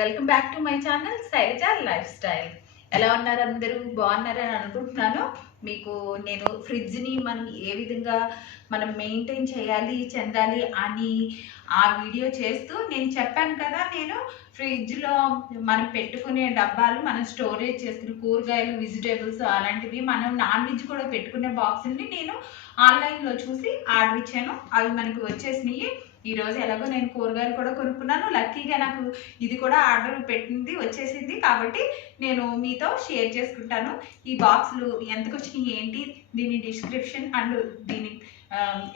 Welcome back to my channel Shailaja lifestyle. ఎలా ఉన్నారు? అందరూ బాగున్నారని అనుకుంటున్నాను. మీకు నేను ఫ్రిడ్జ్ని మనం ఏ విధంగా మనం మెయింటైన్ చేయాలి చెందాలి అని ఆ వీడియో చేస్తూ నేను చెప్పాను కదా. నేను ఫ్రిడ్జ్లో మనం పెట్టుకునే డబ్బాలు, మనం స్టోరేజ్ చేసుకునే కూరగాయలు, వెజిటేబుల్స్ అలాంటివి, మనం నాన్ వెజ్ కూడా పెట్టుకునే బాక్సుల్ని నేను ఆన్లైన్లో చూసి ఆర్డర్ ఇచ్చాను. అవి మనకు వచ్చేసినాయి. ఈరోజు ఎలాగో నేను కూరగాయలు కూడా కొనుక్కున్నాను. లక్కీగా నాకు ఇది కూడా ఆర్డర్ పెట్టింది, వచ్చేసింది. కాబట్టి నేను మీతో షేర్ చేసుకుంటాను. ఈ బాక్సులు ఎంతకు వచ్చినాయి ఏంటి, దీని డిస్క్రిప్షన్ అండ్ దీని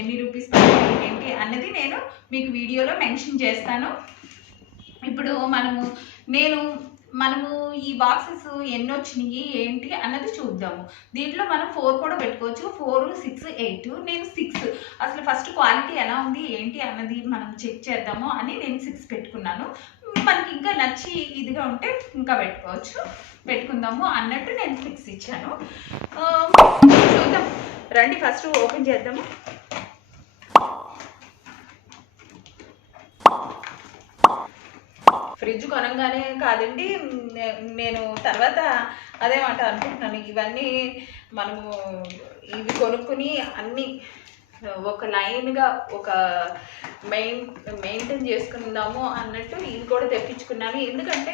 ఎన్ని రూపీస్ పడుతుంది ఏంటి అన్నది నేను మీకు వీడియోలో మెన్షన్ చేస్తాను. ఇప్పుడు మనము ఈ బాక్సెస్ ఎన్ని వచ్చినాయి ఏంటి అన్నది చూద్దాము. దీంట్లో మనం 4 కూడా పెట్టుకోవచ్చు. 4, 6, 8. నేను 6 అసలు ఫస్ట్ క్వాలిటీ ఎలా ఉంది ఏంటి అన్నది మనం చెక్ చేద్దాము అని నేను 6 పెట్టుకున్నాను. మనకి ఇంకా నచ్చి ఇదిగా ఉంటే ఇంకా పెట్టుకుందాము అన్నట్టు నేను 6 ఇచ్చాను. చూద్దాం రండి, ఫస్ట్ ఓపెన్ చేద్దాము. ఫ్రిడ్జ్ కొనంగానే కాదండి, నేను తర్వాత అదే మాట అనుకుంటున్నాను. ఇవన్నీ మనము ఇవి కొనుక్కుని అన్నీ ఒక లైన్గా ఒక మెయింటైన్ చేసుకుందాము అన్నట్టు ఇవి కూడా తెప్పించుకున్నాను. ఎందుకంటే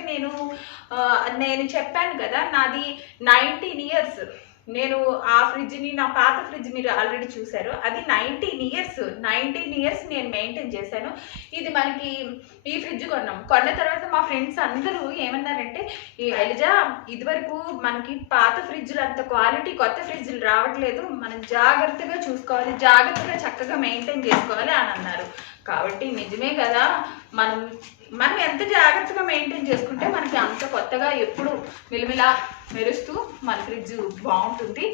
నేను చెప్పాను కదా, నాది 19 ఇయర్స్. నేను ఆ ఫ్రిడ్జ్ని, నా పాత ఫ్రిడ్జ్ మీరు ఆల్రెడీ చూశారు. అది 19 ఇయర్స్ నేను మెయింటైన్ చేశాను. ఇది మనకి ఈ ఫ్రిడ్జ్ కొన్న తర్వాత మా ఫ్రెండ్స్ అందరూ ఏమన్నారంటే, ఈ శైలజ ఇదివరకు మనకి పాత ఫ్రిడ్జ్లు అంత క్వాలిటీ కొత్త ఫ్రిడ్జ్లు రావట్లేదు, మనం జాగ్రత్తగా చూసుకోవాలి, జాగ్రత్తగా చక్కగా మెయింటైన్ చేసుకోవాలి అని అన్నారు. కాబట్టి నిజమే కదా, మనం ఎంత జాగ్రత్తగా మెయింటైన్ చేసుకుంటే మనకి అంత కొత్తగా ఎప్పుడు మిలమిలా మెరుస్తూ మన ఫ్రిడ్జ్ బాగుంటుంది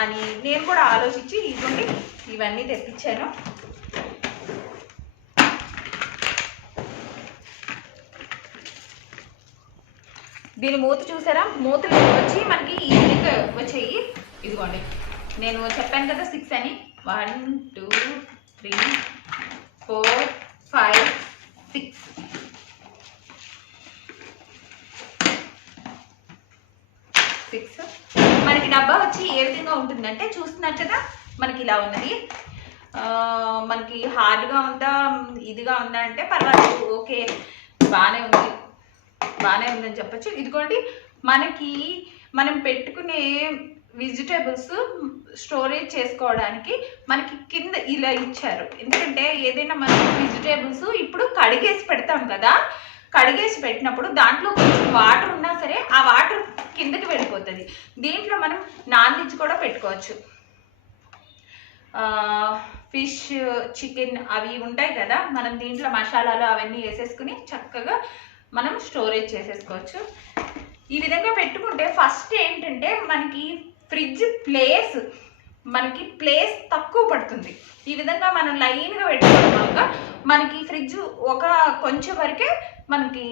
అని నేను కూడా ఆలోచించి ఇవన్నీ తెప్పించాను. దీని మూత చూసారా? మూతలు వచ్చి మనకి ఈ విధంగా వచ్చాయి. ఇదిగోండి, నేను చెప్పాను కదా 6 అని. 1, 2, 3, 4, 5, 6. మనకి డబ్బా వచ్చి ఏ విధంగా ఉంటుందంటే, చూస్తున్నారు కదా, మనకి ఇలా ఉన్నది. మనకి హార్డ్గా ఉందా ఇదిగా ఉందా అంటే పర్వాలేదు, ఓకే, బాగానే ఉందని చెప్పచ్చు. ఇదిగోండి, మనం పెట్టుకునే వెజిటేబుల్స్ స్టోరేజ్ చేసుకోవడానికి మనకి కింద ఇలా ఇచ్చారు. ఎందుకంటే ఏదైనా మనం వెజిటేబుల్స్ ఇప్పుడు కడిగేసి పెడతాం కదా, కడిగేసి పెట్టినప్పుడు దాంట్లో కొంచెం వాటర్ ఉన్నా సరే ఆ వాటర్ కిందకి వెళ్ళిపోతుంది. దీంట్లో మనం నాన్ వెజ్ కూడా పెట్టుకోవచ్చు. ఫిష్, చికెన్ అవి ఉంటాయి కదా, మనం దీంట్లో మసాలాలు అవన్నీ వేసేసుకుని చక్కగా మనం స్టోరేజ్ చేసేసుకోవచ్చు. ఈ విధంగా పెట్టుకుంటే ఫస్ట్ ఏంటంటే మనకి ఫ్రిడ్జ్ ప్లేస్ తక్కువ పడుతుంది. ఈ విధంగా మనం లైన్గా పెట్టుకోవడం వల్ల మనకి ఫ్రిడ్జ్ కొంచెం వరకే మనకి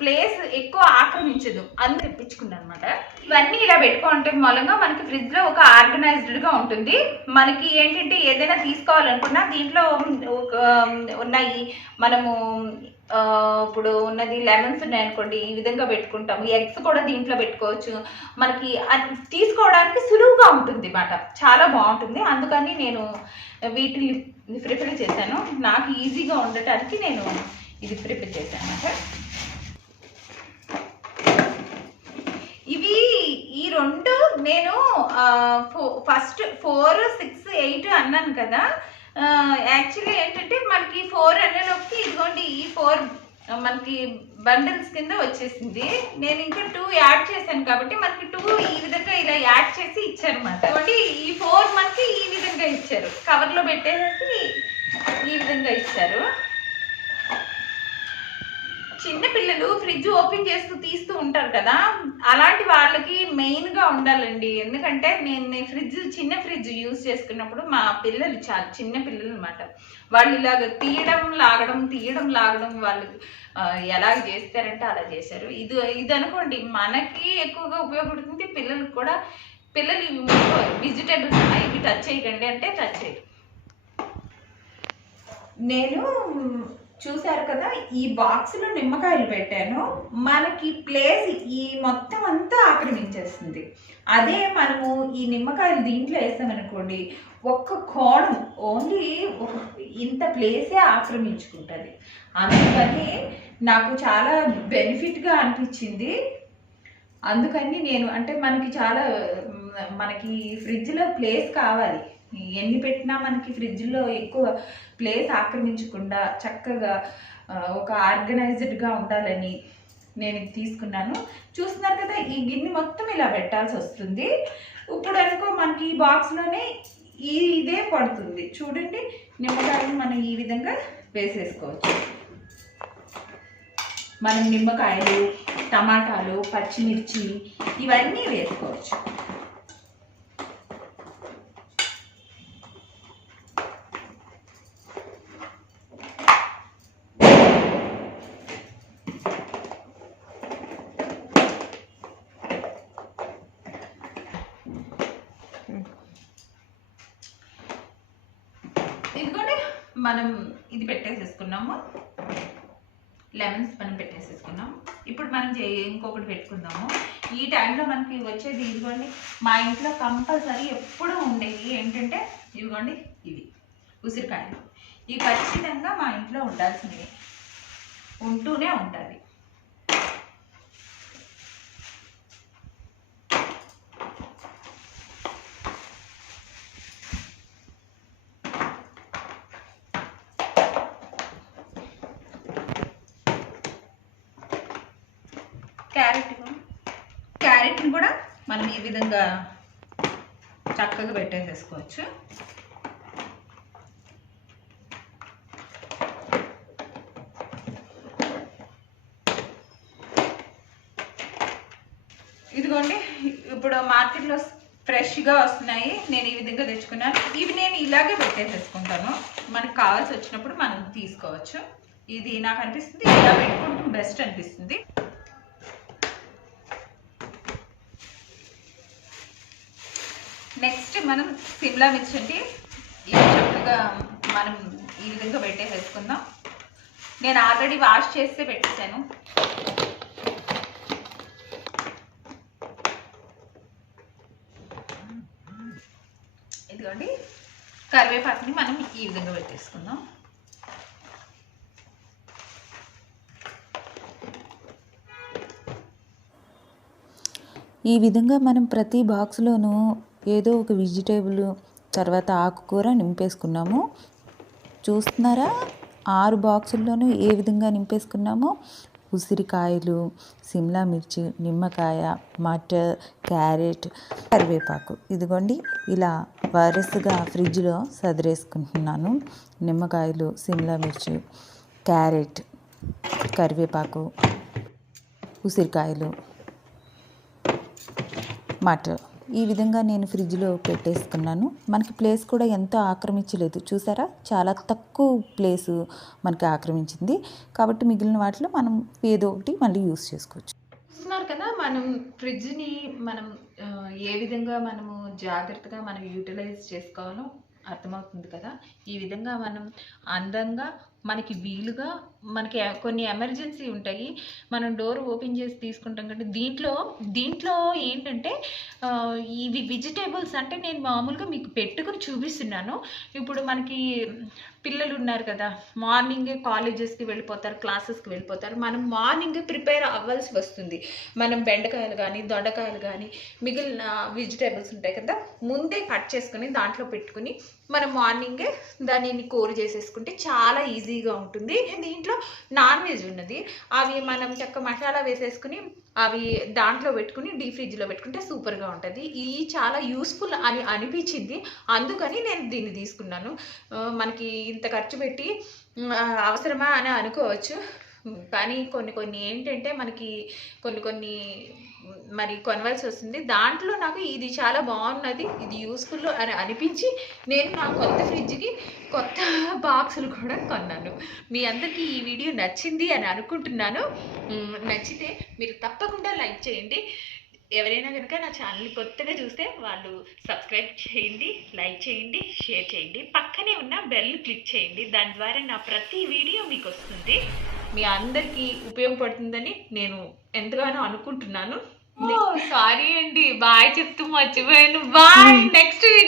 ప్లేస్ ఎక్కువ ఆక్రమించదు. అందుకు తెప్పించుకున్నాను అనమాట. ఇవన్నీ ఇలా పెట్టుకుంటే మూలంగా మనకి ఫ్రిడ్జ్లో ఒక ఆర్గనైజ్డ్గా ఉంటుంది. మనకి ఏంటంటే ఏదైనా తీసుకోవాలనుకున్నా దీంట్లో ఉన్నాయి. మనము ఇప్పుడు ఉన్నది లెమన్స్ ఉన్నాయనుకోండి, ఈ విధంగా పెట్టుకుంటాము. ఎగ్స్ కూడా దీంట్లో పెట్టుకోవచ్చు. మనకి తీసుకోవడానికి సులువుగా ఉంటుంది అన్నమాట, చాలా బాగుంటుంది. అందుకని నేను వీటిని ప్రిఫర్ చేశాను. నాకు ఈజీగా ఉండటానికి నేను ఇది ప్రిపేర్ చేశాను అన్నమాట. ఈ రెండు నేను ఫస్ట్ 4, 6, 8 అన్నాను కదా. యాక్చువల్లీ ఏంటంటే మనకి 4 అనేలోకి ఇదిగోండి, ఈ 4 మనకి బండిల్స్ కింద వచ్చేసింది. నేను ఇంకా 2 యాడ్ చేశాను కాబట్టి మనకి 2 ఈ విధంగా ఇలా యాడ్ చేసి ఇచ్చారన్నమాట. కాబట్టి ఈ 4 మనకి ఈ విధంగా ఇచ్చారు, కవర్లో పెట్టేసి ఈ విధంగా ఇచ్చారు. చిన్న పిల్లలు ఫ్రిడ్జ్ ఓపెన్ చేస్తూ తీస్తూ ఉంటారు కదా, అలాంటి వాళ్ళకి మెయిన్గా ఉండాలండి. ఎందుకంటే నేను చిన్న ఫ్రిడ్జ్ యూజ్ చేసుకున్నప్పుడు మా పిల్లలు చాలా చిన్న పిల్లలు అనమాట. వాళ్ళు ఇలాగ తీయడం లాగడం వాళ్ళు ఎలాగ చేస్తారంటే అలా చేశారు. ఇది అనుకోండి మనకి ఎక్కువగా ఉపయోగపడుతుంది, పిల్లలకు కూడా. పిల్లలు ఇవి వెజిటేబుల్స్ ఉన్నాయి, ఇవి టచ్ చేయకండి అంటే టచ్ చేయరు. నేను చూసారు కదా, ఈ బాక్స్లో నిమ్మకాయలు పెట్టాను. మనకి ప్లేస్ ఈ మొత్తం అంతా ఆక్రమించేస్తుంది. అదే మనము ఈ నిమ్మకాయలు దీంట్లో వేస్తామనుకోండి, ఒక్క కోణం ఓన్లీ ఇంత ప్లేసే ఆక్రమించుకుంటుంది. అందుకని నాకు చాలా బెనిఫిట్గా అనిపించింది. అందుకని నేను అంటే మనకి ఫ్రిడ్జ్లో ప్లేస్ కావాలి. ఎన్ని పెట్టినా మనకి ఫ్రిడ్జ్లో ఎక్కువ ప్లేస్ ఆక్రమించకుండా చక్కగా ఒక ఆర్గనైజ్డ్గా ఉండాలని నేను ఇది తీసుకున్నాను. చూస్తున్నారు కదా, ఈ గిన్నె మొత్తం ఇలా పెట్టాల్సి వస్తుంది. ఇప్పుడు అనుకో మనకి ఈ బాక్స్లోనే ఇదే పడుతుంది. చూడండి, నిమ్మకాయలు మనం ఈ విధంగా వేసేసుకోవచ్చు. మనం నిమ్మకాయలు, టమాటాలు, పచ్చిమిర్చి ఇవన్నీ వేసుకోవచ్చు. ఇదిగోండి, మనం ఇది పెట్టేసేసుకున్నాము. లెమన్స్ మనం పెట్టేసేసుకున్నాం. ఇప్పుడు మనం ఇంకొకటి పెట్టుకుందాము. ఈ టైంలో మనకి వచ్చేది ఇదిగోండి, మా ఇంట్లో కంపల్సరీ ఎప్పుడూ ఉండేవి ఏంటంటే ఇదిగోండి, ఇవి ఉసిరికాయలు. ఇవి ఖచ్చితంగా మా ఇంట్లో ఉండాల్సినవి, ఉంటూనే ఉంటుంది. క్యారెట్ని కూడా మనం ఈ విధంగా చక్కగా పెట్టేసేసుకోవచ్చు. ఇదిగోండి, ఇప్పుడు మార్కెట్లో ఫ్రెష్గా వస్తున్నాయి. నేను ఈ విధంగా తెచ్చుకున్నాను. ఇవి నేను ఇలాగే పెట్టేసేసుకుంటాను. మనకు కావాల్సి వచ్చినప్పుడు మనం తీసుకోవచ్చు. ఇది నాకు అనిపిస్తుంది ఇలా పెట్టుకుంటే బెస్ట్ అనిపిస్తుంది. నెక్స్ట్ మనం సిమ్లా మిర్చి అండి, ఇది చక్కగా మనం ఈ విధంగా పెట్టేసేసుకుందాం. నేను ఆల్రెడీ వాష్ చేస్తే పెట్టేశాను. ఇదిగోండి, కరివేపాకుని మనం ఈ విధంగా పెట్టేసుకుందాం. ఈ విధంగా మనం ప్రతి బాక్స్లోనూ ఏదో ఒక వెజిటేబుల్, తర్వాత ఆకుకూర నింపేసుకున్నాము. చూస్తున్నారా, 6 బాక్సుల్లోనూ ఏ విధంగా నింపేసుకున్నామో. ఉసిరికాయలు, సిమ్లా మిర్చి, నిమ్మకాయ, మటర్, క్యారెట్, కరివేపాకు. ఇదిగోండి, ఇలా వరుసగా ఫ్రిడ్జ్లో సదిరేసుకుంటున్నాను. నిమ్మకాయలు, సిమ్లా మిర్చి, క్యారెట్, కరివేపాకు, ఉసిరికాయలు, మటర్. ఈ విధంగా నేను ఫ్రిడ్జ్లో పెట్టేసుకున్నాను. మనకి ప్లేస్ కూడా ఎంతో ఆక్రమించలేదు. చూసారా, చాలా తక్కువ ప్లేసు మనకి ఆక్రమించింది. కాబట్టి మిగిలిన వాటిలో మనం ఏదో ఒకటి మళ్ళీ యూస్ చేసుకోవచ్చు. చూస్తున్నారు కదా, మనం ఫ్రిడ్జ్ని మనం ఏ విధంగా మనము జాగ్రత్తగా మనం యూటిలైజ్ చేసుకోవాలో అర్థమవుతుంది కదా. ఈ విధంగా మనం అందంగా మనకి వీలుగా, మనకి కొన్ని ఎమర్జెన్సీ ఉంటాయి, మనం డోర్ ఓపెన్ చేసి తీసుకుంటాం కదా. దీంట్లో ఏంటంటే ఇవి వెజిటేబుల్స్ అంటే నేను మామూలుగా మీకు పెట్టుకుని చూపిస్తున్నాను. ఇప్పుడు మనకి పిల్లలు ఉన్నారు కదా, మార్నింగే కాలేజెస్కి వెళ్ళిపోతారు, క్లాసెస్కి వెళ్ళిపోతారు. మనం మార్నింగే ప్రిపేర్ అవ్వాల్సి వస్తుంది. మనం బెండకాయలు కానీ, దొండకాయలు కానీ, మిగిలిన వెజిటేబుల్స్ ఉంటాయి కదా, ముందే కట్ చేసుకుని దాంట్లో పెట్టుకుని మనం మార్నింగే దానిని కూర చేసేసుకుంటే చాలా ఈజీగా ఉంటుంది. దీంట్లో నాన్ వెజ్ ఉన్నది, అవి మనం చక్క మసాలా వేసేసుకుని అవి దాంట్లో పెట్టుకుని డీప్ ఫ్రిడ్జ్లో పెట్టుకుంటే సూపర్గా ఉంటుంది. ఇది చాలా యూస్ఫుల్ అని అనిపించింది, అందుకని నేను దీన్ని తీసుకున్నాను. మనకి ఇంత ఖర్చు పెట్టి అవసరమా అని అనుకోవచ్చు, కానీ కొన్ని ఏంటంటే మనకి కొన్ని మరి కొనవలసి వస్తుంది. దాంట్లో నాకు ఇది చాలా బాగున్నది, ఇది యూస్ఫుల్ అని అనిపించి నేను నా కొత్త ఫ్రిడ్జ్కి కొత్త బాక్సులు కూడా కొన్నాను. మీ అందరికీ ఈ వీడియో నచ్చింది అని అనుకుంటున్నాను. నచ్చితే మీరు తప్పకుండా లైక్ చేయండి. ఎవరైనా కనుక నా ఛానల్ని కొత్తగా చూస్తే వాళ్ళు సబ్స్క్రైబ్ చేయండి, లైక్ చేయండి, షేర్ చేయండి, పక్కనే ఉన్న బెల్ క్లిక్ చేయండి. దాని ద్వారా నా ప్రతి వీడియో మీకు వస్తుంది. మీ అందరికీ ఉపయోగపడుతుందని నేను ఎంతగానో అనుకుంటున్నాను. సారీ అండి, బాయ్ చెప్తూ మర్చిపోయాను. Bye, next video